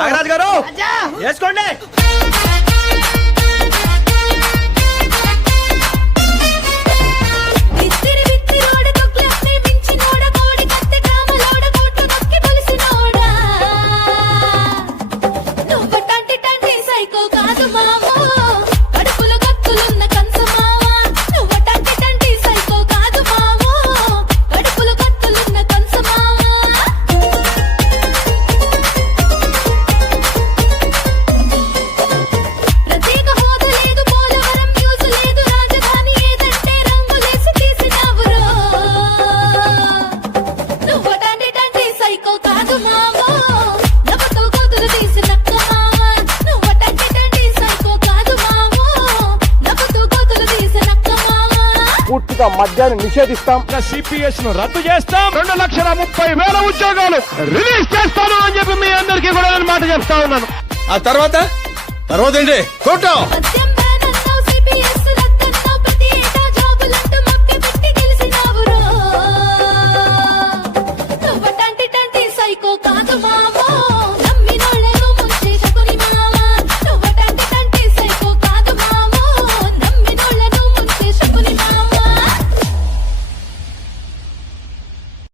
నాగరాజు గారు వేసుకోండి. పూర్తిగా మద్యాన్ని నిషేధిస్తాం. సిపిఎస్ ను రద్దు చేస్తాం. 2,30,000 ఉద్యోగాలు రిలీజ్ చేస్తాను అని చెప్పి మీ అందరికీ కూడా నేను మాట చెప్తా ఉన్నాను. ఆ తర్వాత ఏంటి? కోర్టు